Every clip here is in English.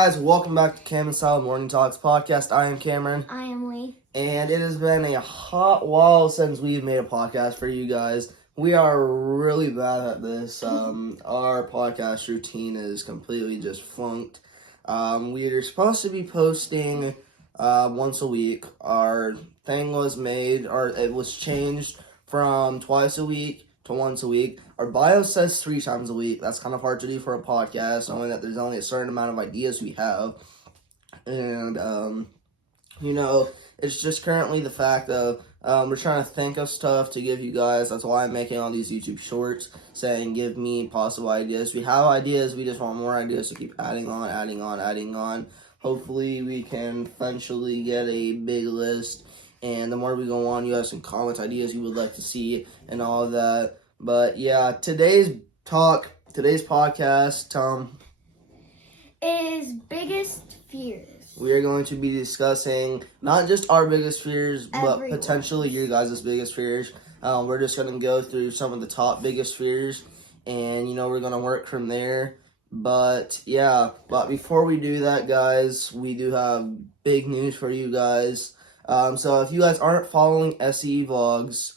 guys, welcome back to Cam and Style Morning Talks podcast. I am Cameron. I am Lee. And it has been a hot while since we've made a podcast for you guys. We are really bad at this. Our podcast routine is completely just flunked. We are supposed to be posting once a week. Our thing was made, or it was changed from twice a week to once a week. Our bio says 3 times a week. That's kind of hard to do for a podcast, knowing that there's only a certain amount of ideas we have. And, it's just currently the fact of we're trying to think of stuff to give you guys. That's why I'm making all these YouTube shorts saying give me possible ideas. We have ideas. We just want more ideas to keep adding on. Hopefully we can eventually get a big list. And the more we go on, you have some comment ideas you would like to see and all of that. But yeah, today's podcast, is biggest fears. We are going to be discussing not just our biggest fears, but Everyone. potentially your guys' biggest fears. We're just going to go through some of the top biggest fears, and we're going to work from there. But before we do that, guys, we do have big news for you guys. So if you guys aren't following SE Vlogs,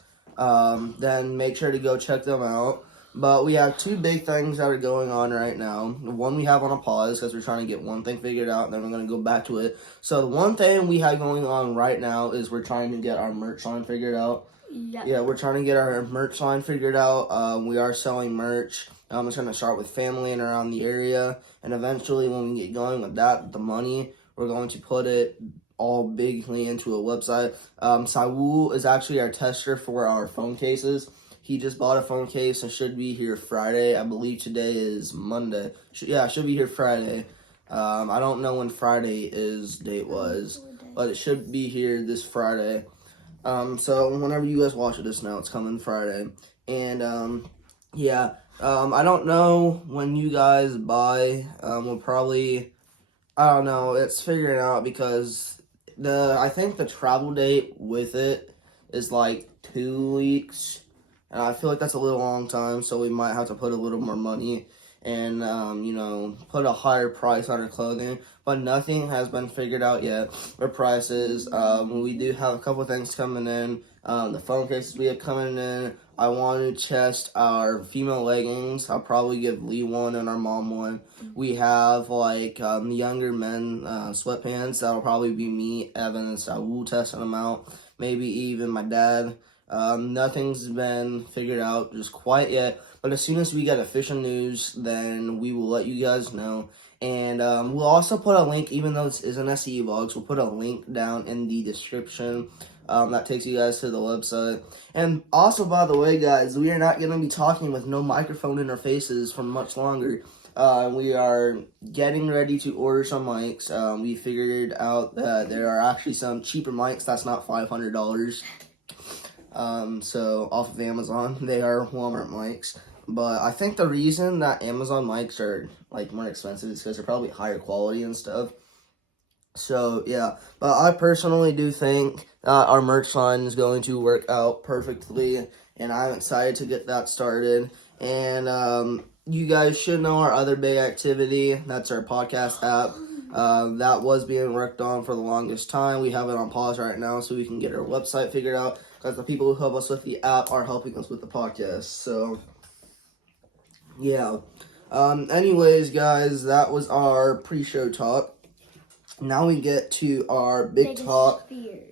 then make sure to go check them out. But we have 2 big things that are going on right now. One we have on a pause because we're trying to get one thing figured out, and then we're going to go back to it. So the one thing we have going on right now is we're trying to get our merch line figured out. Yep. Yeah, we're trying to get our merch line figured out. We are selling merch. It's going to start with family and around the area. And eventually when we get going with that, the money, we're going to put it all bigly into a website. Saul is actually our tester for our phone cases. He just bought a phone case and should be here Friday. I believe today is Monday. Should be here Friday. I don't know when Friday's date was, but it should be here this Friday. So whenever you guys watch it, just know it's coming Friday. And I don't know when you guys buy. We'll probably, I don't know. It's figuring out because I think the travel date with it is like 2 weeks. And I feel like that's a little long time, so we might have to put a little more money and, put a higher price on our clothing. But nothing has been figured out yet for prices. We do have a couple things coming in. The phone cases we have coming in. I want to test our female leggings. I'll probably give Lee one and our mom one. We have, younger men sweatpants. That'll probably be me, Evan, and Saul testing them out. Maybe even my dad. Nothing's been figured out just quite yet, but as soon as we get official news, then we will let you guys know. And we'll also put a link, even though this isn't SE Vlogs, we'll put a link down in the description that takes you guys to the website. And also, by the way, guys, we are not going to be talking with no microphone in our faces for much longer. We are getting ready to order some mics. We figured out that there are actually some cheaper mics that's not $500. So off of Amazon, they are Walmart mics, but I think the reason that Amazon mics are more expensive is because they're probably higher quality and stuff. So yeah, but I personally do think that our merch line is going to work out perfectly, and I'm excited to get that started. And you guys should know our other big activity. That's our podcast app. That was being worked on for the longest time. We have it on pause right now so we can get our website figured out, because the people who help us with the app are helping us with the podcast. So, yeah. Anyways, guys, that was our pre-show talk. Now we get to our biggest talk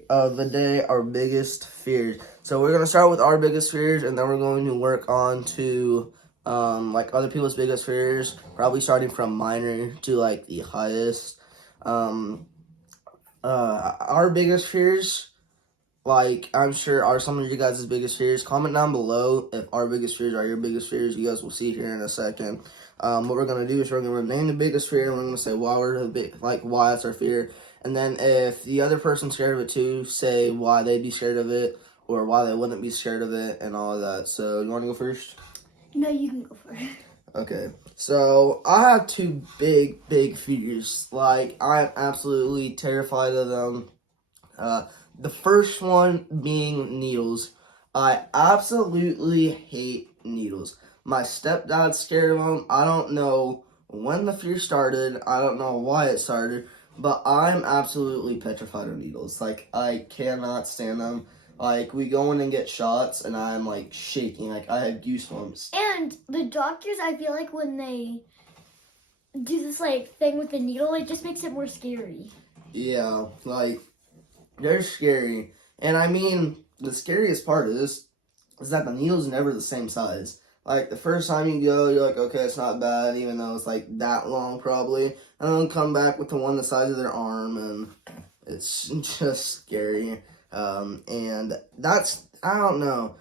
of the day, our biggest fears. So we're going to start with our biggest fears, and then we're going to work on to other people's biggest fears, probably starting from minor to the highest. Our biggest fears, I'm sure are some of you guys' biggest fears. Comment down below if our biggest fears are your biggest fears. You guys will see here in a second. What we're going to do is we're going to name the biggest fear, and we're going to say why why it's our fear. And then if the other person's scared of it too, say why they'd be scared of it or why they wouldn't be scared of it and all of that. So you want to go first? No, you can go first. Okay, so I have 2 big fears. I'm absolutely terrified of them. The first one being needles. I absolutely hate needles. My stepdad's scared of them. I don't know when the fear started, I don't know why it started, but I'm absolutely petrified of needles. Like, I cannot stand them. Like, we go in and get shots, and I'm, like, shaking. Like, I have goosebumps. And the doctors, I feel like when they do this, like, thing with the needle, it just makes it more scary. Yeah, like, they're scary. And, I mean, the scariest part is that the needle's never the same size. Like, the first time you go, you're like, okay, it's not bad, even though it's, like, that long, probably. And then come back with the one the size of their arm, and it's just scary. And that's, I don't know.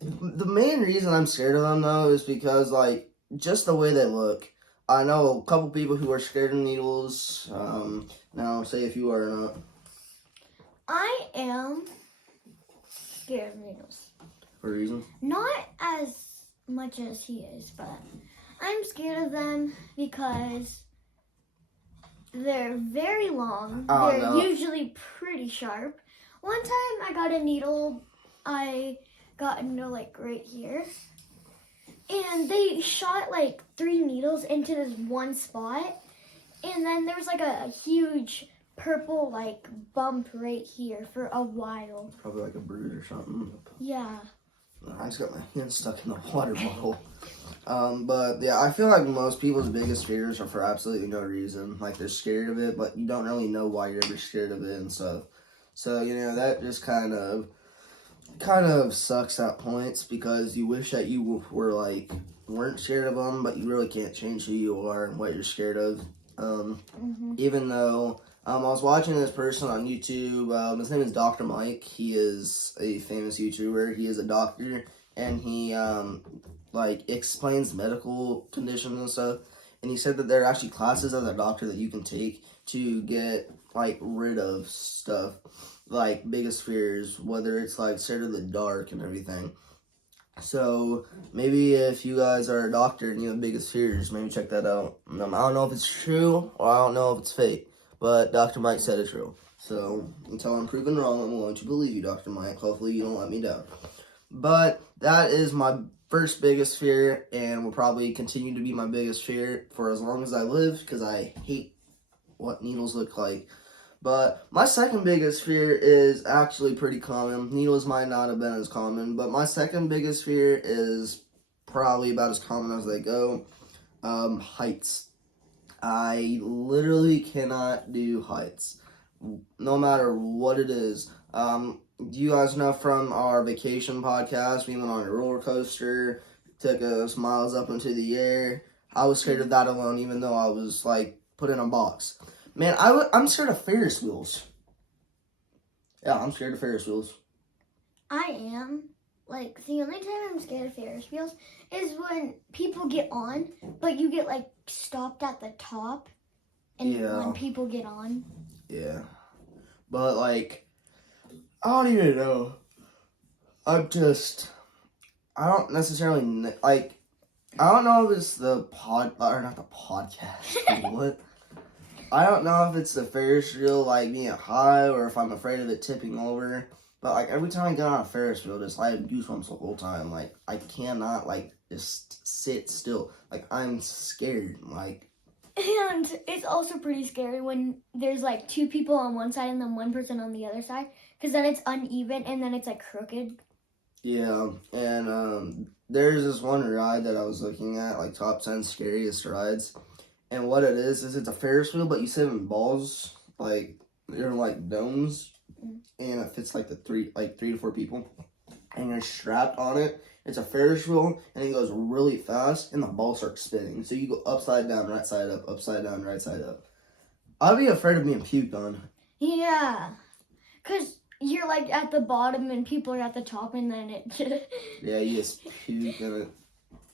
The main reason I'm scared of them, though, is because, like, just the way they look. I know a couple people who are scared of needles. Now, say if you are or not. I am scared of needles. For a reason? Not as much as he is, but I'm scared of them because they're very long. Oh, They're no. usually pretty sharp. One time I got a needle, I got into like right here, and they shot like 3 needles into this one spot, and then there was like a huge purple like bump right here for a while. Probably like a bruise or something. Yeah. I just got my hand stuck in the water bottle. But yeah, I feel like most people's biggest fears are for absolutely no reason. Like, they're scared of it, but you don't really know why you're ever scared of it and stuff. So, you know, that just kind of sucks at points, because you wish that you were like weren't scared of them, but you really can't change who you are and what you're scared of. Even though I was watching this person on YouTube. His name is Dr. Mike. He is a famous YouTuber. He is a doctor, and he like explains medical conditions and stuff. And he said that there are actually classes as a doctor that you can take to get like rid of stuff, like biggest fears, whether it's like scared of the dark and everything. So maybe if you guys are a doctor and you have biggest fears, maybe check that out. I don't know if it's true or I don't know if it's fake, but Dr. Mike said it's true. So until I'm proven wrong, I'm going to believe you, Dr. Mike. Hopefully you don't let me down. But that is my first biggest fear, and will probably continue to be my biggest fear for as long as I live, because I hate what needles look like. But my second biggest fear is actually pretty common. Needles might not have been as common, but my second biggest fear is probably about as common as they go. Heights. I literally cannot do heights, no matter what it is. You guys know from our vacation podcast, we went on a roller coaster, took us miles up into the air. I was scared of that alone, even though I was like put in a box. Man, I'm scared of Ferris wheels. Yeah, I'm scared of Ferris wheels. I am. Like, the only time I'm scared of Ferris wheels is when people get on, but you get, like, stopped at the top, and when people get on. Yeah. But, like, I don't even know. I don't necessarily, like, I don't know if it's the not the podcast. What? I don't know if it's the Ferris wheel, like, being high, or if I'm afraid of it tipping over. But, like, every time I get on a Ferris wheel, I have goosebumps the whole time. Like, I cannot, like, just sit still. Like, I'm scared. Like, And it's also pretty scary when there's, like, 2 people on one side and then 1 person on the other side. Because then it's uneven and then it's, like, crooked. yeah. And, there's this one ride that I was looking at, like, top 10 scariest rides. And what it is it's a Ferris wheel, but you sit in balls, like, they're like domes, and it fits like 3 to 4 people, and you're strapped on it. It's a Ferris wheel, and it goes really fast, and the ball starts spinning. So you go upside down, right side up, upside down, right side up. I'd be afraid of being puked on. Yeah, because you're like at the bottom and people are at the top, and then it. Yeah, you just puke and it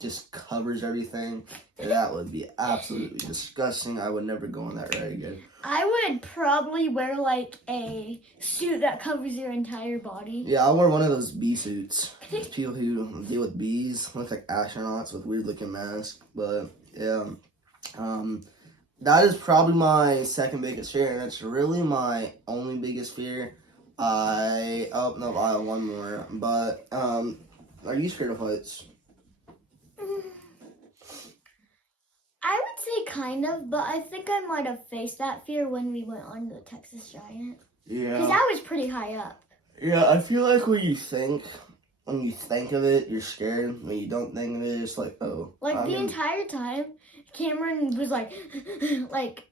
just covers everything. That would be absolutely disgusting. I would never go on that ride again. I would probably wear like a suit that covers your entire body. Yeah, I wore one of those bee suits. People who deal with bees look like astronauts with weird looking masks. But yeah, that is probably my second biggest fear, and it's really my only biggest fear. I have one more. But are you scared of heights? I would say kind of, but I think I might have faced that fear when we went on the Texas Giant. Because Yeah. that was pretty high up. Yeah, I feel like when you think of it, you're scared. When you don't think of it, it's like, oh. Like, the entire time, Cameron was like, like,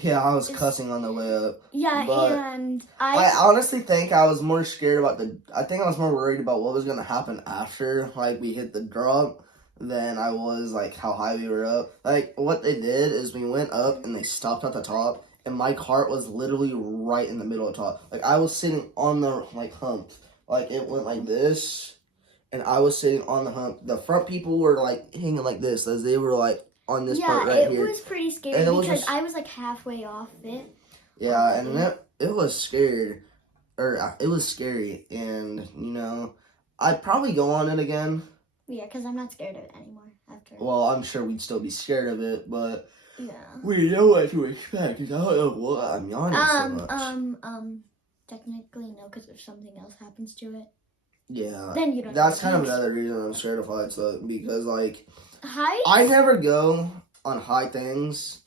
Yeah, I was cussing on the way up. yeah, But and I honestly think I was more scared about I think I was more worried about what was going to happen after, like, we hit the drop than I was, like, how high we were up. Like, what they did is we went up and they stopped at the top, and my cart was literally right in the middle of the top. Like, I was sitting on the, like, hump. Like, it went like this, and I was sitting on the hump. The front people were, like, hanging like this, as they were, like, on this part right here. Yeah, it was pretty scary And it was because just- I was like halfway off it. Yeah, and it was scared, or it was scary, and you know, I'd probably go on it again. Yeah, because I'm not scared of it anymore after. Well, I'm sure we'd still be scared of it, but Yeah. we know what to expect. 'Cause I don't know what I'm yawning so much. Technically no, because if something else happens to it, Yeah, then you don't. that's kind of know. another reason I'm scared of heights, though, because like Height. I never go on high things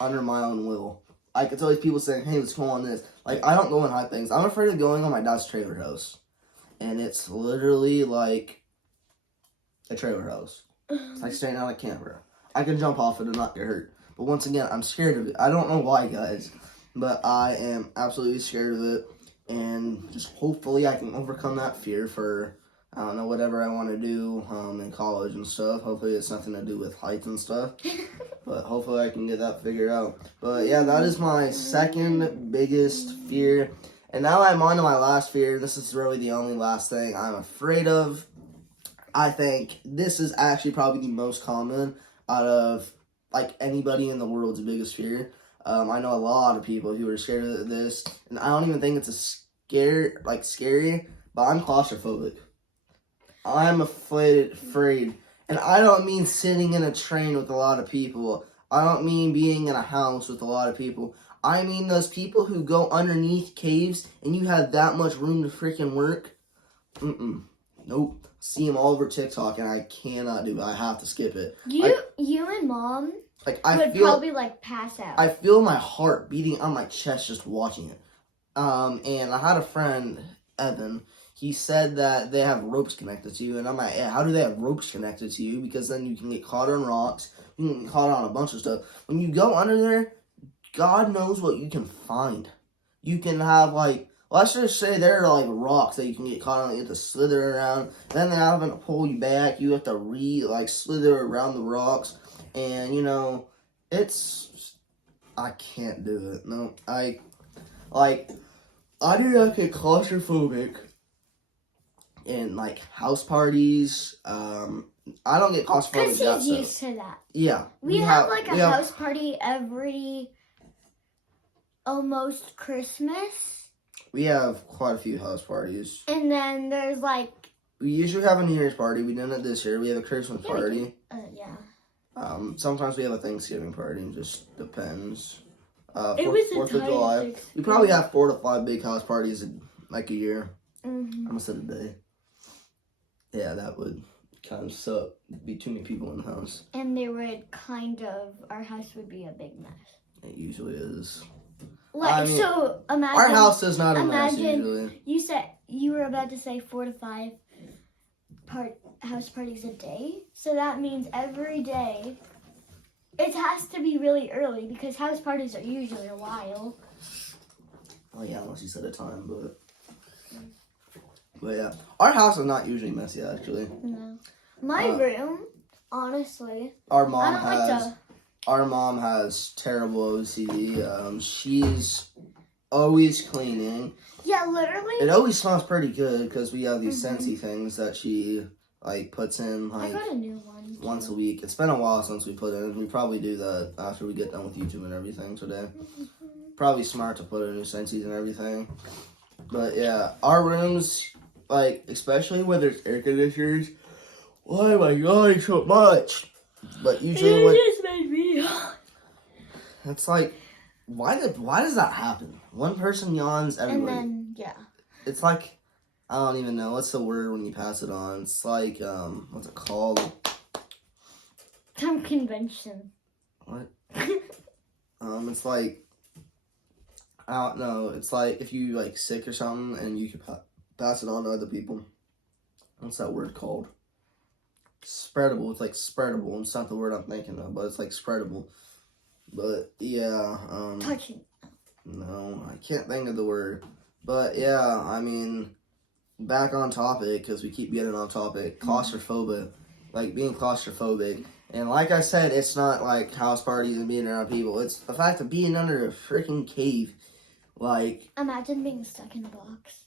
under my own will. Like, it's always people saying, hey, let's go on this. Like, I don't go on high things. I'm afraid of going on my dad's trailer house. And it's literally like a trailer house. It's like staying on a camper. I can jump off it and not get hurt. But once again, I'm scared of it. I don't know why, guys. But I am absolutely scared of it. And just hopefully I can overcome that fear for, I don't know, whatever I want to do in college and stuff. Hopefully it's nothing to do with heights and stuff. But hopefully I can get that figured out. But yeah, that is my second biggest fear. And now I'm on to my last fear. This is really the only last thing I'm afraid of. I think this is actually probably the most common out of like anybody in the world's biggest fear. I know a lot of people who are scared of this, and I don't even think it's scary, but I'm claustrophobic. I'm afraid, and I don't mean sitting in a train with a lot of people. I don't mean being in a house with a lot of people. I mean those people who go underneath caves and you have that much room to freaking work. Nope. See them all over TikTok, and I cannot do it. I have to skip it. You and Mom Like would probably like pass out. I feel my heart beating on my chest just watching it. And I had a friend, Evan. He said that they have ropes connected to you, and I'm like, yeah, how do they have ropes connected to you? Because then you can get caught on rocks, you can get caught on a bunch of stuff. When you go under there, God knows what you can find. You can have like, let's just say there are like rocks that you can get caught on. You have to slither around. Then they're having to pull you back. You have to slither around the rocks, and you know, I can't do it. No, I do not get claustrophobic in like house parties. I don't get claustrophobic. Because he's used to that. Yeah, We have like a house party every almost Christmas. We have quite a few house parties. And then there's like. We usually have a New Year's party. We did it this year. We have a Christmas party. Yeah. Sometimes we have a Thanksgiving party. It just depends. It was Fourth of July. We probably have 4 to 5 big house parties in like a year. Mm-hmm. I almost said a day. Yeah, that would kind of suck. Be too many people in the house. And our house would be a big mess. It usually is. So imagine. Our house is not a mess usually. You said you were about to say 4 to 5 house parties a day. So that means every day it has to be really early because house parties are usually a while. Oh yeah, unless you set a time, but yeah, our house is not usually messy actually. No, my room, honestly. Our mom has terrible OCD. She's always cleaning. Yeah, literally. It always smells pretty good because we have these Scentsy things that she like puts in I got a new one. Once a week. It's been a while since we put it in. We probably do that after we get done with YouTube and everything today. Probably smart to put in new Scentsies and everything. But yeah, our rooms, like especially when there's air conditioners, why my God so much? But usually It just made me. it's like, why does that happen? One person yawns, everybody. And then yeah. It's like, I don't even know what's the word when you pass it on. It's like what's it called? Some convention. What? It's like, I don't know. It's like if you like sick or something and you could pass it on to other people. What's that word called? Spreadable. It's like spreadable. It's not the word I'm thinking of, but it's like spreadable. But yeah, Touching. no, I can't think of the word. But yeah, I mean, back on topic because we keep getting off topic. Claustrophobic, like being claustrophobic, and like I said, it's not like house parties and being around people. It's the fact of being under a freaking cave. Like, Imagine being stuck in a box.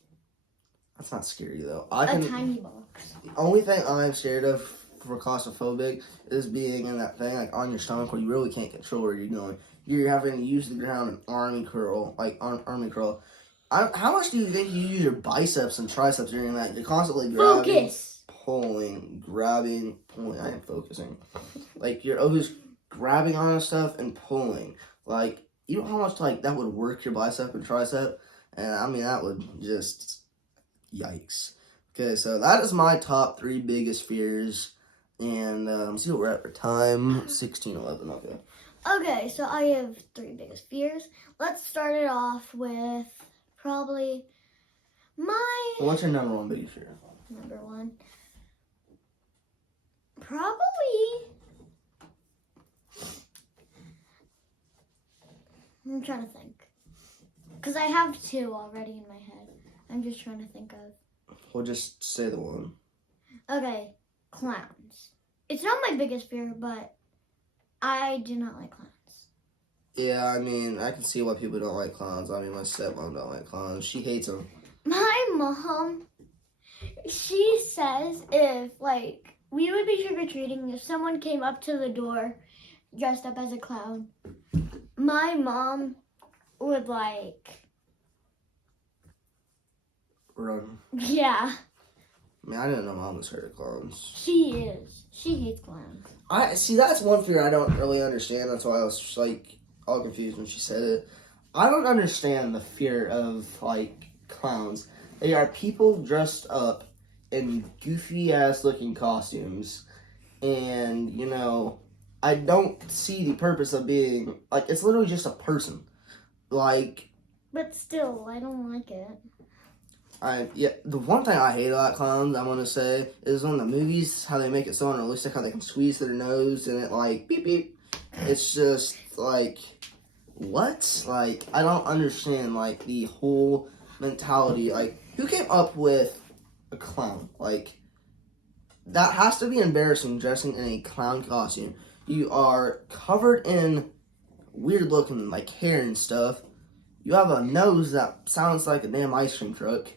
that's not scary though. A tiny box. The only thing I'm scared of for claustrophobic is being in that thing like on your stomach where you really can't control where you're going. You're having to use the ground and army curl, like army curl. How much do you think you use your biceps and triceps during that? You're constantly grabbing, Focus. pulling, grabbing, pulling. I am focusing. Like you're always grabbing on stuff and pulling. Like you know how much like that would work your bicep and tricep, and I mean that would just yikes. Okay, so that is my top 3 biggest fears. And see what we're at for time. 16:11. Okay. Okay, so I have 3 biggest fears. Let's start it off with probably my What's your number 1 biggest fear? number 1. Probably. I'm trying to think. Because I have 2 already in my head. I'm just trying to think of. We'll just say the one. Okay, clowns. It's not my biggest fear, but I do not like clowns. Yeah, I mean, I can see why people don't like clowns. I mean, my stepmom don't like clowns. She hates them. My mom, she says if, like, we would be trick-or-treating, if someone came up to the door dressed up as a clown, my mom would, like, Run. yeah, I mean, I didn't know mom was scared of clowns. she is. She hates clowns. I see. That's one fear I don't really understand. That's why I was like all confused when she said it. I don't understand the fear of like clowns. They are people dressed up in goofy ass looking costumes, and you know, I don't see the purpose of being like it's literally just a person. Like But still, I don't like it. the one thing I hate about clowns, I want to say, is on the movies how they make it so unrealistic, how they can squeeze their nose and it like beep beep. It's just like what? Like I don't understand like the whole mentality. Like who came up with a clown? Like that has to be embarrassing dressing in a clown costume. You are covered in weird looking like hair and stuff. You have a nose that sounds like a damn ice cream truck.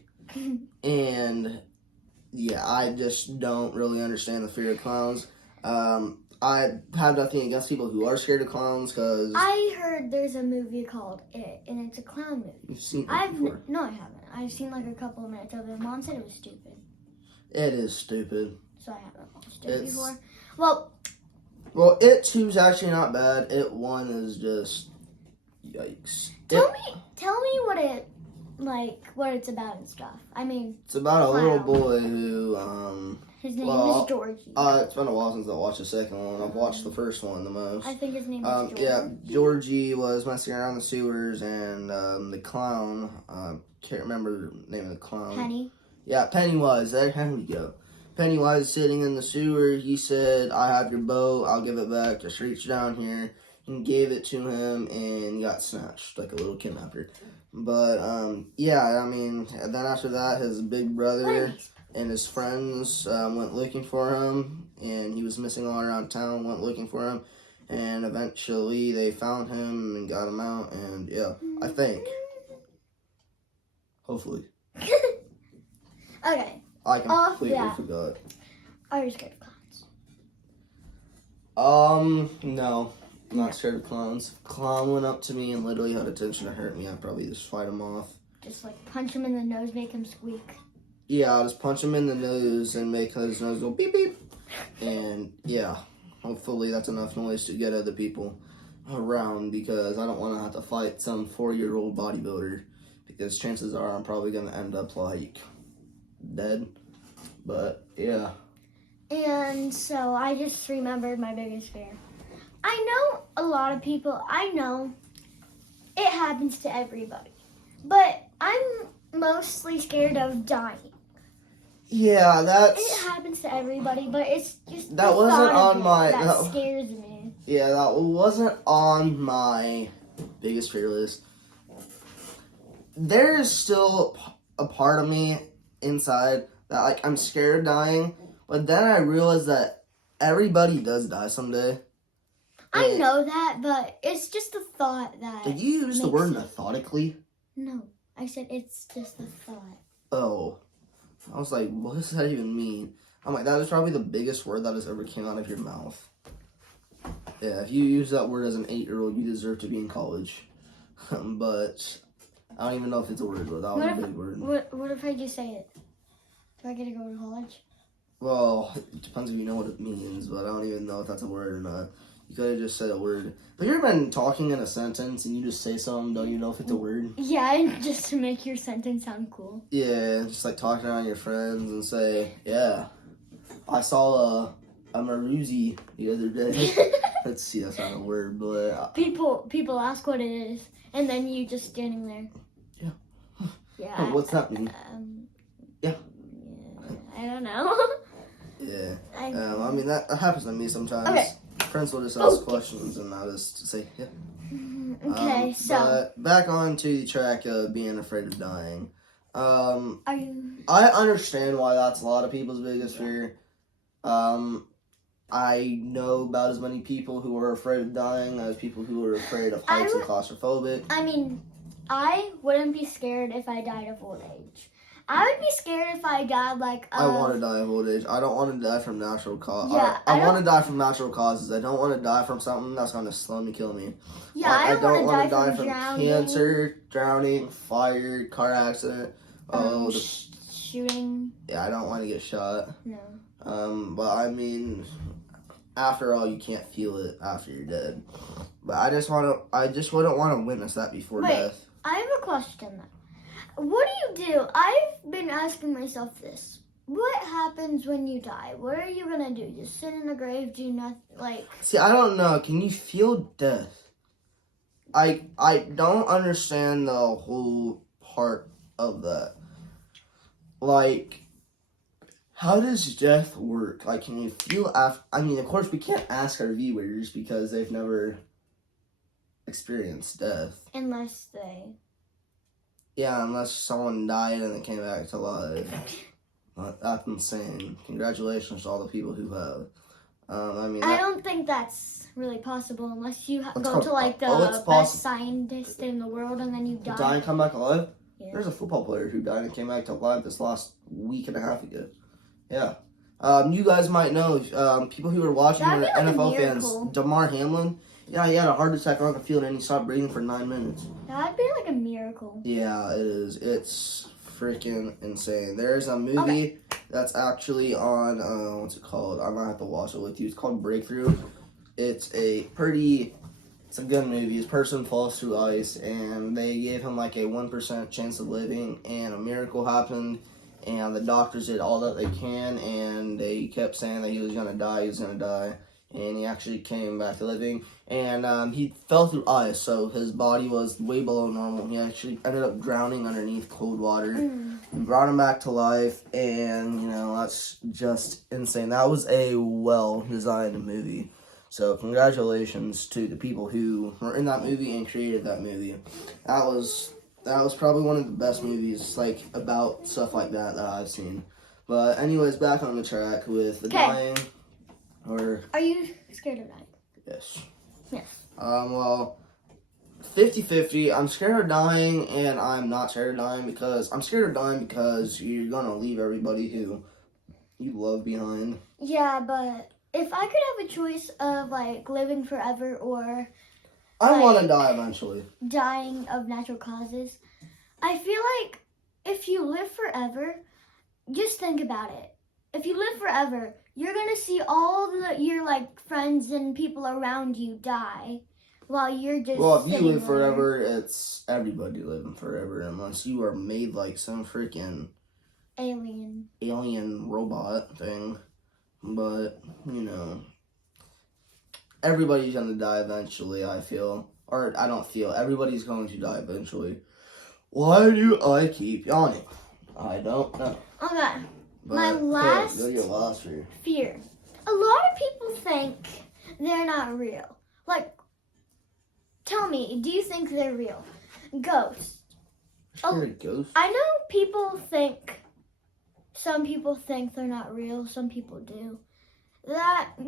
And yeah, I just don't really understand the fear of clowns. I have nothing against people who are scared of clowns because I heard there's a movie called It, and it's a clown movie. you've seen it before. No, I haven't. I've seen like a couple of minutes of it. Mom said it was stupid, It is stupid. so I haven't watched it before. Well, It 2 is actually not bad. It 1 is just yikes. tell me what it's about and stuff. I mean, It's about a little Clown. boy who his name well, is Georgie. it's been a while since I watched the second one. I've watched the first one the most. I think his name is Georgie. Yeah, Georgie was messing around the sewers, and the clown, can't remember the name of the clown. Penny. Yeah, Pennywise. There we go. Pennywise sitting in the sewer. He said, "I have your boat. I'll give it back. Just reach down here." And gave it to him, and he got snatched like a little kidnapper. But yeah, I mean, and then after that, his big brother and his friends went looking for him, and he was missing all around town. Went looking for him, and eventually they found him and got him out. And yeah, I think, hopefully, Okay. I completely yeah. forgot. Are you scared of clowns? No. I'm not scared of clowns. Clown went up to me and literally had intention to hurt me. I'd probably just fight him off. Just like punch him in the nose, make him squeak. Yeah, I'll just punch him in the nose and make his nose go beep beep. And yeah, hopefully that's enough noise to get other people around because I don't want to have to fight some 4-year-old bodybuilder because chances are I'm probably going to end up like dead. But yeah. And so I just remembered my biggest fear. I know a lot of people, I know it happens to everybody. But I'm mostly scared of dying. Yeah, It that's happens to everybody, but it's just That the wasn't thought of on it my- that that- scares me. yeah, that wasn't on my biggest fear list. There is still a part of me inside that like I'm scared of dying, but then I realized that everybody does die someday. I And- know that, but it's just the thought that. Did you use the makes word it- methodically? No, I said it's just the thought. Oh. I was like, what does that even mean? I'm like, that is probably the biggest word that has ever came out of your mouth. Yeah, if you use that word as an 8-year-old, you deserve to be in college. But I don't even know if it's a word, but that was What a big word. What if I just say it? Do I get to go to college? Well, it depends if you know what it means, but I don't even know if that's a word or not. You could have just said a word. Have you ever been talking in a sentence and you just say something, don't you know if it's a word? Yeah, and just to make your sentence sound cool. Yeah, just like talking around your friends and say, yeah, I saw a Maruzi the other day. Let's see, that's not a word, but People ask what it is, and then you just standing there. Yeah. Yeah. What's that mean? Yeah. I don't know. Yeah. I I mean, that happens to me sometimes. Okay. Friends will just ask questions and I'll just say, yeah. Okay, so But back on to the track of being afraid of dying. are you? I understand why that's a lot of people's biggest fear. I know about as many people who are afraid of dying as people who are afraid of heights and claustrophobic. I mean, I wouldn't be scared if I died of old age. I would be scared if I died like. I want to die of old age. I don't want to die from natural causes. Yeah, I want to die from natural causes. I don't want to die from something that's going to slowly kill me. Yeah, Like, I don't want to die from from drowning. cancer, drowning, fire, car accident. Shooting. Yeah, I don't want to get shot. No. But I mean, after all, you can't feel it after you're dead. But I just wouldn't want to witness that before Wait. death. I have a question. What do you do? I've been asking myself this. What happens when you die? What are you gonna do? Just sit in a grave, do nothing? Like, See, I don't know. Can you feel death? I don't understand the whole part of that. Like, how does death work? Like, can you feel after? I mean, of course, we can't ask our viewers because they've never experienced death. unless they. Yeah, unless someone died and they came back to life. That's insane. Congratulations to all the people who have. I mean, I don't think that's really possible unless you It's go called- to like the it's best possible. scientist in the world and then you die. die and come back alive? Yeah. There's a football player who died and came back to life this last week and a half ago. Yeah. You guys might know, people who are watching That'd are be like a NFL fans. miracle. Damar Hamlin. Yeah, he had a heart attack on the field and he stopped breathing for 9 minutes. That'd be like a miracle. Yeah, it is. It's freaking insane. There's a movie that's actually on, what's it called? I might have to watch it with you. It's called Breakthrough. It's a good movie. This person falls through ice and they gave him like a 1% chance of living and a miracle happened and the doctors did all that they can and they kept saying that he was going to die, and he actually came back to living, and he fell through ice, so his body was way below normal. He actually ended up drowning underneath cold water. We brought him back to life, and that's just insane. That was a well-designed movie. So congratulations to the people who were in that movie and created that movie. That was probably one of the best movies like about stuff like that I've seen. But anyways, back on the track with the dying. Are you scared of dying? Yes. Yes. Well, 50-50. I'm scared of dying, and I'm not scared of dying because I'm scared of dying because you're gonna leave everybody who you love behind. Yeah, but if I could have a choice of like living forever or I want to die eventually. dying of natural causes, I feel like if you live forever, just think about it. If you live forever, you're gonna see all your like friends and people around you die, while you're just. Well, if you sitting live there. forever, it's everybody living forever unless you are made like some freaking alien robot thing. But everybody's gonna die eventually. I feel or I don't feel, everybody's going to die eventually. Why do I keep yawning? I don't know. Okay. But, My last go to your last fear. fear. A lot of people think they're not real. Like, tell me, do you think they're real? Ghosts. Scared of ghosts? I know some people think they're not real, some people do.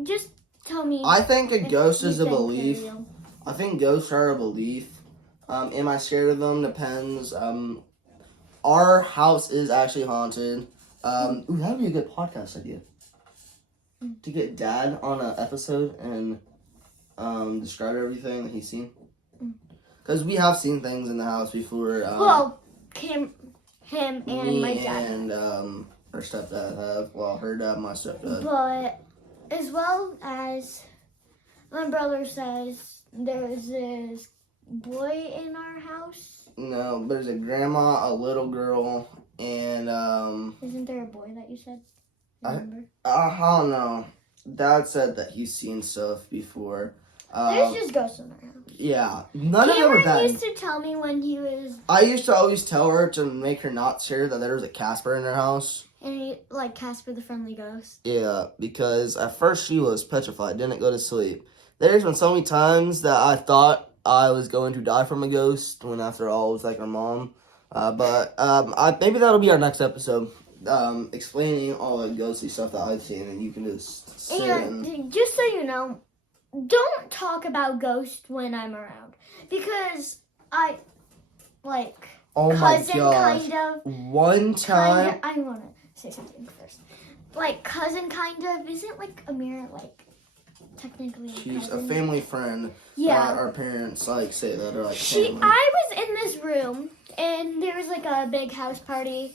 Just tell me. I think a if ghost you is a think they're belief. real. I think ghosts are a belief. Am I scared of them? Depends. Our house is actually haunted. That would be a good podcast idea. To get Dad on an episode and describe everything that he's seen. Because we have seen things in the house before. Well, him and me my dad. and her stepdad have. Well, her dad, my stepdad. But as well as my brother says, there's this boy in our house. No, there's a grandma, a little girl, and Isn't there a boy that you said? I Remember? I don't know. Dad said that he's seen stuff before. There's just ghosts in our house. Yeah, none of them are Cameron bad. used to tell me when he was, I used to always tell her to make her not scared that there was a Casper in her house. and he, like Casper the Friendly Ghost. Yeah, because at first she was petrified, didn't go to sleep. There's been so many times that I thought I was going to die from a ghost, when after all it was like her mom. But maybe that'll be our next episode, explaining all the ghostly stuff that I've seen, and you can just sit and... And just so you know, don't talk about ghosts when I'm around, because I, like, Oh my cousin gosh. kind of. One time... I want to say something first. Like, cousin kind of, isn't like Amira, like, technically a She's a cousin? family friend. Yeah. Our parents like say that, or like family. I was in this room, and there was like a big house party.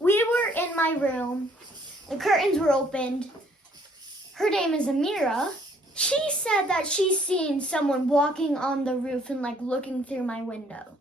We were in my room. The curtains were opened. Her name is Amira. She said that she's seen someone walking on the roof and like looking through my window.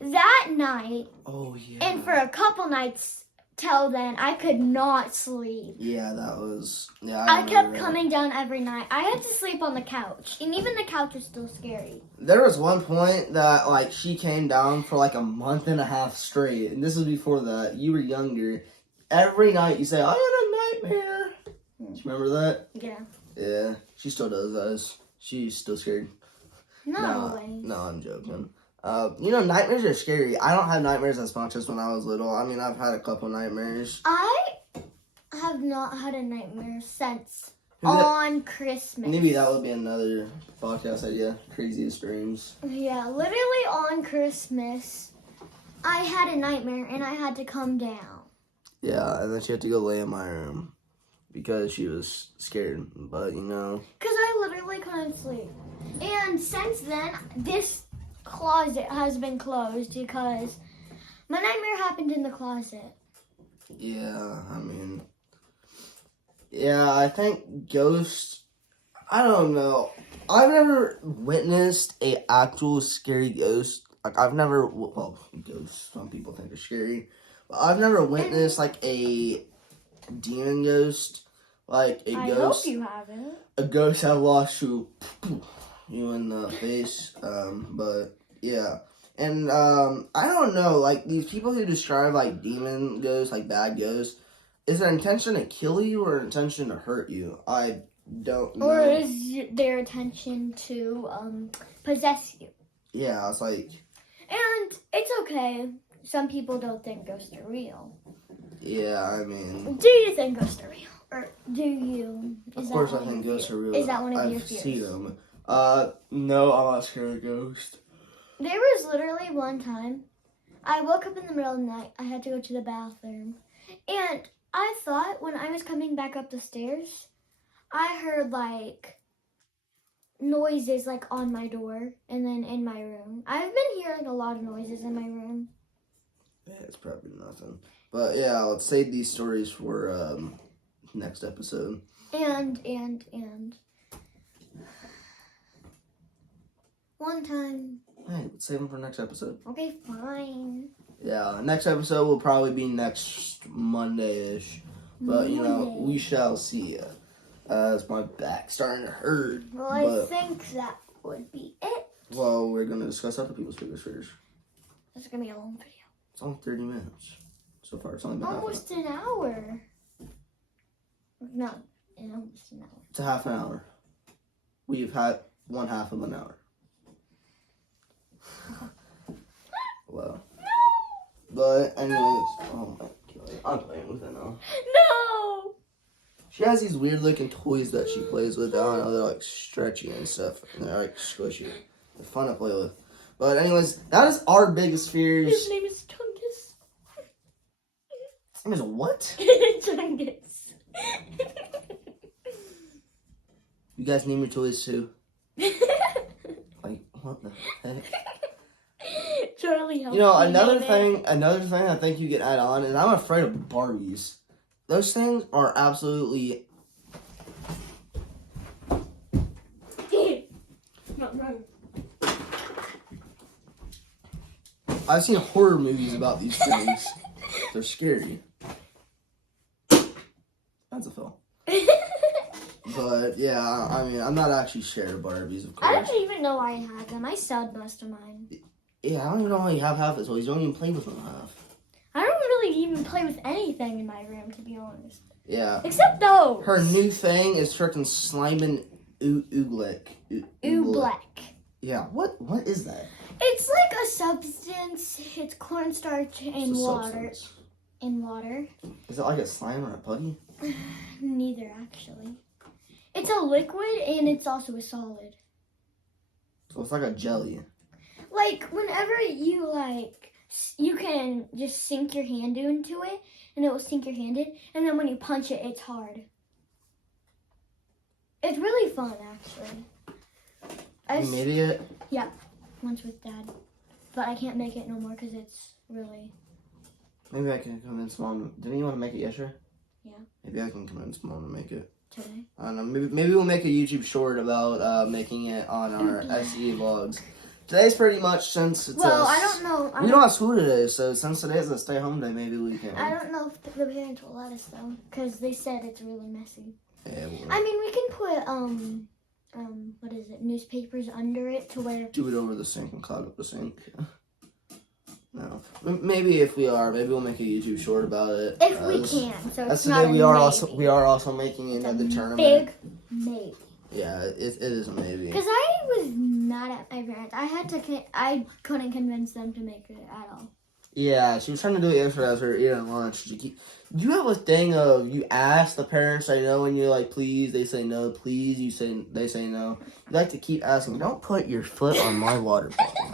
That night, Oh yeah. and for a couple nights till then, I could not sleep. Yeah, that was... Yeah, I remember kept that. coming down every night. I had to sleep on the couch, and even the couch was still scary. There was one point that, like, she came down for, like, a month and a half straight. And this was before that. You were younger. Every night you say, I had a nightmare. Do you remember that? Yeah. Yeah. She still does that. She's still scared. No way. No, I'm joking. Nightmares are scary. I don't have nightmares as much as when I was little. I mean, I've had a couple nightmares. I have not had a nightmare since Maybe that- on Christmas. Maybe that would be another podcast idea. Craziest dreams. Yeah, literally on Christmas, I had a nightmare and I had to come down. Yeah, and then she had to go lay in my room because she was scared. But, Because I literally couldn't sleep. And since then, this closet has been closed because my nightmare happened in the closet. yeah, I mean... Yeah, I think ghosts... I don't know. I've never witnessed a actual scary ghost. Like, I've never... Well, ghosts, some people think are scary. But I've never witnessed, like, a demon ghost. Like, a I ghost... hope you haven't. A ghost that lost you in the face. But, yeah. And, I don't know. Like, these people who describe, like, demon ghosts, like, bad ghosts, is their intention to kill you or intention to hurt you? I don't know. Or is their intention to possess you? Yeah, it's like... And it's okay. Some people don't think ghosts are real. Yeah, I mean... Do you think ghosts are real? Or do you? Of course I think ghosts are real. Is that one of I've your fears? seen them. No, I'm not scared of ghosts. There was literally one time I woke up in the middle of the night. I had to go to the bathroom. And I thought when I was coming back up the stairs, I heard like noises like on my door and then in my room. I've been hearing a lot of noises in my room. Yeah, it's probably nothing. But yeah, let's save these stories for next episode. And one time. Hey, let's save them for next episode. Okay, fine. Yeah, next episode will probably be next Monday-ish. But, Monday. we shall see. As my back's starting to hurt. Well, but I think that would be it. Well, we're gonna discuss other people's biggest fears. This is gonna be a long video. It's only 30 minutes so far. It's only been Almost an hour. Not almost an hour. It's a half an hour. We've had one half of an hour. Well. But anyways, oh my god, I'm playing with it now. No! She has these weird looking toys that she plays with. I don't know, they're like stretchy and stuff. And they're like squishy. They're fun to play with. But anyways, that is our biggest fears. His name is Chungus. His name is what? Chungus. You guys name your toys too? Like, what the heck? Charlie helped You know, me another name thing I think you can add on is I'm afraid of Barbies. Those things are absolutely it. Not wrong. I've seen horror movies about these things. They're scary. That's a fill. But yeah, I mean, I'm not actually scared of Barbies, of course. I don't even know why I had them. I sold most of mine. Yeah, I don't even know why you have half the toys. You don't even play with them half. I don't really even play with anything in my room, to be honest. Yeah. Except those. Her new thing is freaking Slimin' Oobleck. Oobleck. Yeah, what is that? It's like a substance. It's cornstarch It's and a water. substance. In water. Is it like a slime or a putty? Neither, actually. It's a liquid and it's also a solid. So it's like a jelly. Like, whenever you, you can just sink your hand into it, and it will sink your hand in, and then when you punch it, it's hard. It's really fun, actually. You made it? Yeah, once with Dad. But I can't make it no more because it's really... Maybe I can convince Mom. Didn't you want to make it yesterday? Yeah. Maybe I can convince Mom to make it. Today. I don't know. Maybe we'll make a YouTube short about making it on our SE vlogs. Today's pretty much since it's Well, I don't know. we don't have school today, so since today is a stay home day, maybe we can. I don't know if the parents will let us, though, because they said it's really messy. Yeah, I mean, we can put, what is it, newspapers under it to where... do it over the sink and clog up the sink. No. Maybe if we are, maybe we'll make a YouTube short about it. If we can, so That's it's not today. a We are maybe. also making another tournament. Big maybe. Yeah, it is a maybe. Because I was mad at my parents. I couldn't convince them to make it at all. Yeah, she was trying to do it yesterday as we were eating lunch. Do you have a thing of you ask the parents, say no, and you're like, please, they say no, please, they say no. You like to keep asking, don't put your foot on my water bottle.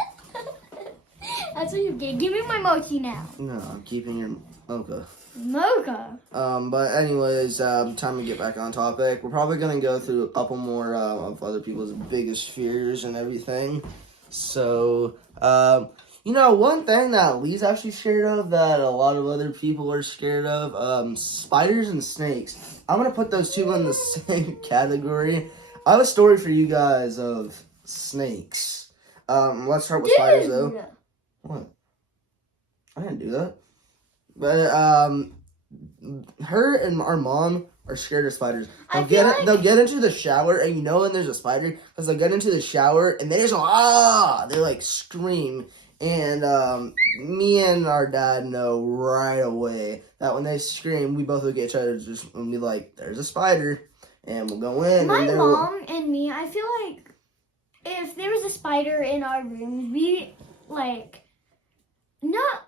That's what you get. Give me my mochi now. No, I'm keeping your mocha. Mocha. But anyways, time to get back on topic. We're probably gonna go through a couple more of other people's biggest fears and everything. So, one thing that Lee's actually scared of that a lot of other people are scared of, spiders and snakes. I'm gonna put those two in the same category. I have a story for you guys of snakes. Let's start with spiders though. What? I didn't do that. But her and our mom are scared of spiders. They'll get into the shower, and you know when there's a spider because they'll get into the shower and they just go, they like scream. And me and our dad know right away that when they scream, we both look at each other and be like, "There's a spider," and we'll go in. My mom and me, I feel like if there was a spider in our room, we not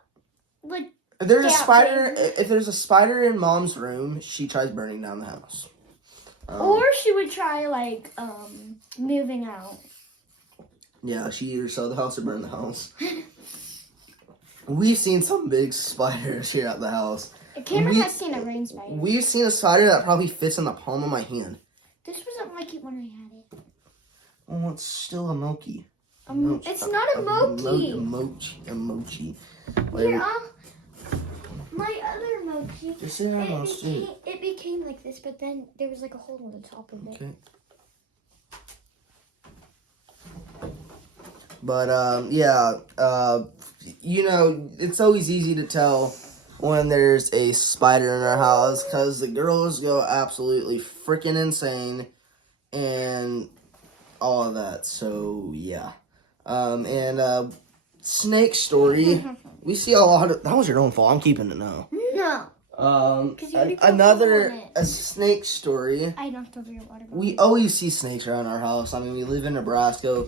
like. If there's a spider in Mom's room, she tries burning down the house. Or she would try moving out. Yeah, she either sell the house or burn the house. We've seen some big spiders here at the house. Cameron has seen a rain spider. We've seen a spider that probably fits in the palm of my hand. This wasn't like it when I had it. Oh, it's still a mochi. It's not a mochi. A mochi. Here, my other mochi. Just sit down and see. It became like this, but then there was like a hole on the top of it. Okay. But it's always easy to tell when there's a spider in our house because the girls go absolutely freaking insane and all of that. So yeah. And snake story. We see a lot of. That was your own fault. I'm keeping it now. No. 'Cause you already put Another food on it. a snake story. I knocked over your water bottle. We always see snakes around our house. I mean, we live in Nebraska.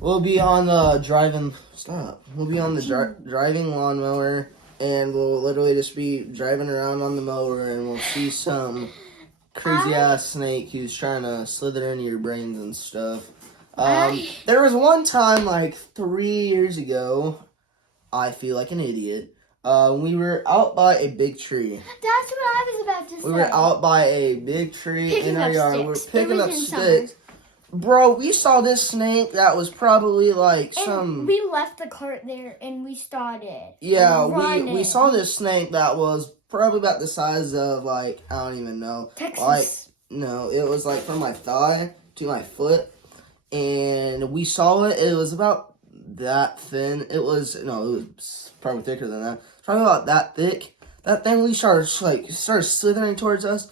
We'll be on the driving. Stop. We'll be on the driving lawnmower, and we'll literally just be driving around on the mower, and we'll see some crazy ass snake who's trying to slither into your brains and stuff. There was one time, like 3 years ago. I feel like an idiot. We were out by a big tree. That's what I was about to say. We were out by a big tree in our yard. We were Sticks. picking It up was in sticks. Bro, we saw this snake that was probably like And we left the cart there and we started. Yeah, we running. saw this snake that was probably about the size of, like, I don't even know. Texas. Like, no, it was like from my thigh to my foot. And we saw it. It was about that thin. It was probably thicker than that. Probably about that thick. That thing, we started slithering towards us.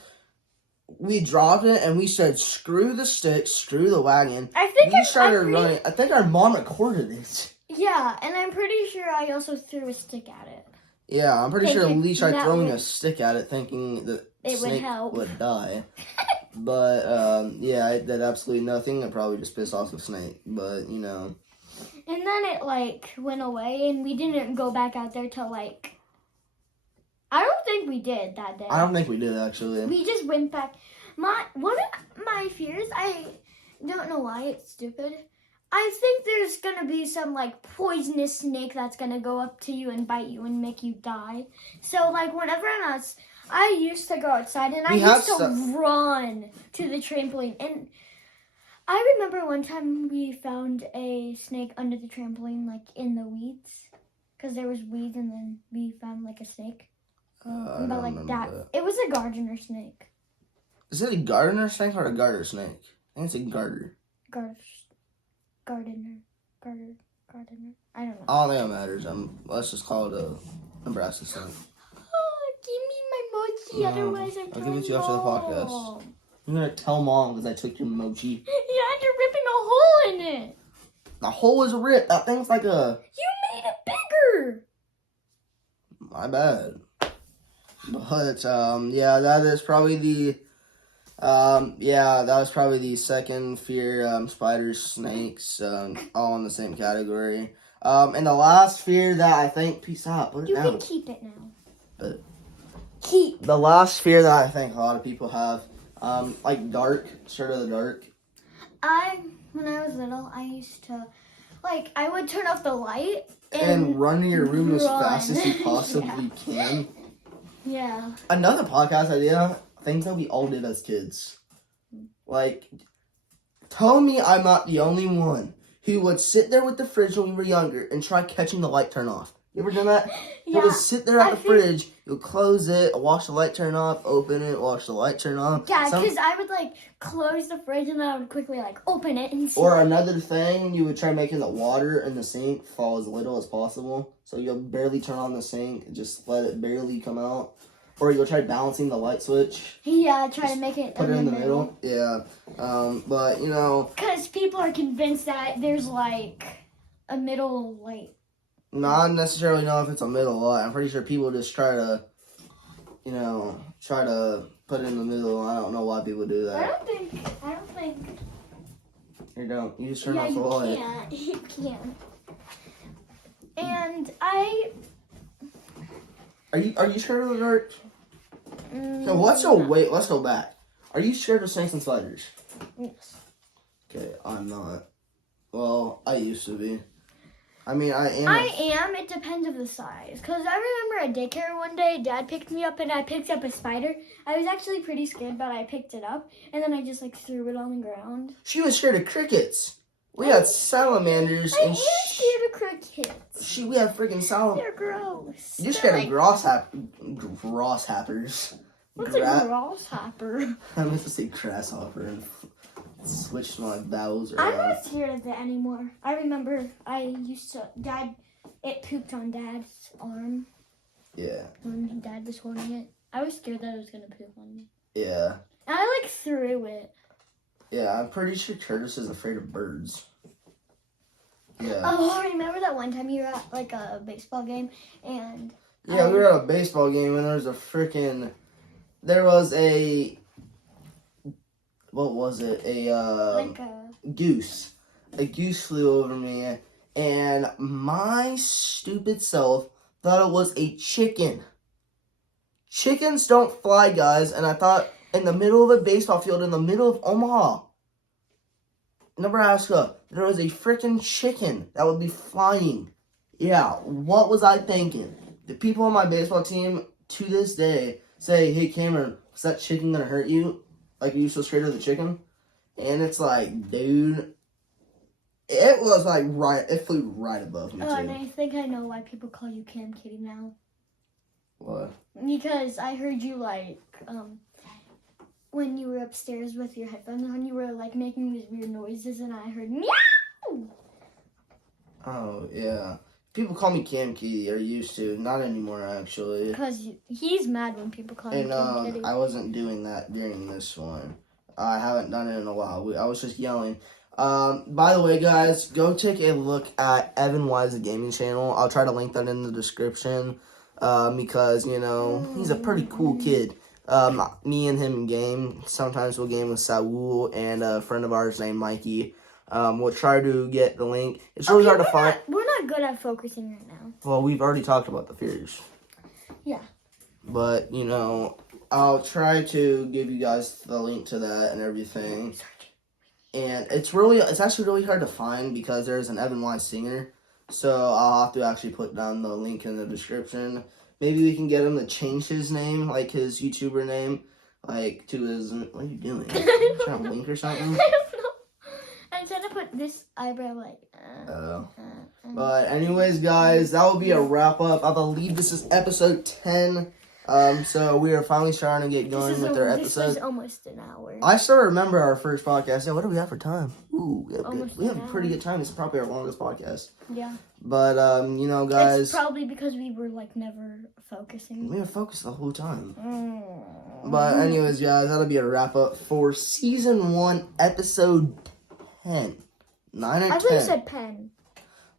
We dropped it and we said, screw the stick, screw the wagon. I think we started running. I think our mom recorded it. Yeah, and I'm pretty sure I also threw a stick at it. Yeah, I'm pretty sure Lee tried that throwing would- a stick at it thinking the It would snake help. would die. But, yeah, it did absolutely nothing. It probably just pissed off the snake. But, you know. And then it, like, went away, and we didn't go back out there till, like, I don't think we did that day. I don't think we did, actually. We just went back. One of my fears, I don't know why, it's stupid. I think there's gonna be some, like, poisonous snake that's gonna go up to you and bite you and make you die. So, like, whenever I used to go outside and I used to run to the trampoline. And I remember one time we found a snake under the trampoline, like, in the weeds. Because there was weeds and then we found, like, a snake. I But, don't like, remember that. it was a gardener snake. Is it a gardener snake or a garter snake? I think it's a garter. Gardener. I don't know. I don't think it matters. Let's just call it a Nebraska snake. Oh, give me my mochi, No, otherwise I'm I'll give telling it to you after the podcast. Mom. You're gonna tell mom because I took your mochi. Yeah, and you're ripping a hole in it. The hole is ripped. That thing's like a. You made it bigger. My bad. But yeah, that is probably the. That was probably the second fear. Spiders, snakes, all in the same category. And the last fear that I think. Peace out. Put it You down. can keep it now. But Keep. the last fear that I think a lot of people have, like dark, scared of the dark. When I was little, I used to, like, I would turn off the light And run to your room as fast as you run. possibly can. Yeah. Another podcast idea, things that we all did as kids. Like, tell me I'm not the only one who would sit there with the fridge when we were younger and try catching the light turn off. You ever done that? You Yeah. would sit there at I the think- fridge, you'll close it, watch the light turn off, open it, watch the light turn off. Yeah, because I would, like, close the fridge and then I would quickly, like, open it and see. Or another thing, you would try making the water in the sink fall as little as possible. So you'll barely turn on the sink, just let it barely come out. Or you'll try balancing the light switch. Yeah, try to make it Put it in the middle. Yeah. But, you know, Because people are convinced that there's, like, a middle light. not necessarily know if it's a middle light. I'm pretty sure people just try to, put it in the middle. I don't know why people do I that. don't think. You don't. You just turn Yeah, off the you light. can't. You can't. And Are you scared of the dark? So let's go back. Are you scared of snakes and spiders? Yes. Okay, I'm not. Well, I used to be. I mean, I am. I am. It depends of the size. Because I remember at daycare one day, Dad picked me up and I picked up a spider. I was actually pretty scared, but I picked it up. And then I just, like, threw it on the ground. She was scared of crickets. We had salamanders I and am scared of crickets. we had freaking salamanders. They're gross. You're They're scared like, of grasshoppers. What's a grasshopper? I meant to say grasshopper and switched my vowels I'm around. not scared of it anymore. I remember it pooped on Dad's arm Yeah, when Dad was holding it. I was scared that it was going to poop on me. yeah, And I, like, threw it. yeah. I'm pretty sure Curtis is afraid of birds. Yeah. Oh, remember that one time you were at like a baseball game and Yeah, we were at a baseball game and there was a, what was it? like a Goose. A goose flew over me, and my stupid self thought it was a chicken. Chickens don't fly, guys, and I thought in the middle of a baseball field in the middle of Omaha, Nebraska, there was a freaking chicken that would be flying. Yeah, what was I thinking? The people on my baseball team to this day say, "Hey Cameron, was that chicken gonna hurt you? Like, are you so scared of the chicken?" And it's like, dude, it was like it flew right above me Oh, and too. I think I know why people call you Cam Kitty now. What? Because I heard you like when you were upstairs with your headphones on, you were like making these weird noises, and I heard meow. Oh yeah. People call me Cam Kitty, or used to. Not anymore, actually. Because he's mad when people call him Cam Kitty. I wasn't doing that during this one. I haven't done it in a while. I was just yelling. By the way, guys, go take a look at Evan Wise, gaming channel. I'll try to link that in the description. Because, you know, he's a pretty cool kid. Me and him game. Sometimes we'll game with Saul and a friend of ours named Mikey. We'll try to get the link. It's really hard to find. We're not good at focusing right now. Well, we've already talked about the fears. Yeah. But, you know, I'll try to give you guys the link to that and everything. And it's actually really hard to find because there's an Evan Wise singer. So I'll have to actually put down the link in the description. Maybe we can get him to change his name, like his YouTuber name, like to his. What are you doing? You trying to wink or something? I don't know. I'm trying to put this eyebrow like. But anyways, guys, that will be a wrap up. I believe this is episode 10. So we are finally starting to get going with our This episode. was almost an hour. I still remember our first podcast. Yeah, what do we have for time? Ooh, Almost we have an a pretty hour. good time. It's probably our longest podcast. Yeah. But you know, guys, It's probably because we were like never focusing. we were focused the whole time. Mm. But anyways, guys, that'll be a wrap up for season 1, episode 10. 9 or 10. I thought you said pen.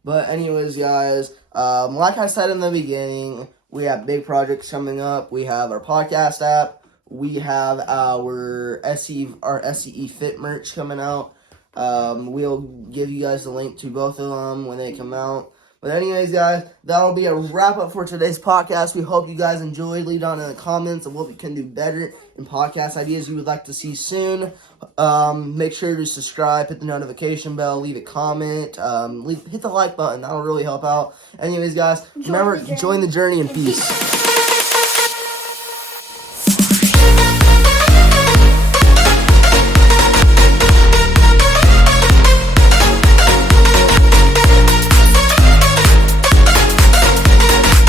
But anyways, guys, like I said in the beginning, we have big projects coming up. We have our podcast app. We have our SCE Fit merch coming out. We'll give you guys the link to both of them when they come out. But anyways, guys, that'll be a wrap up for today's podcast. We hope you guys enjoyed. Leave down in the comments of what we can do better and podcast ideas you would like to see soon. Make sure to subscribe, hit the notification bell, leave a comment, hit the like button. That'll really help out. Anyways, guys, remember, join the journey and peace.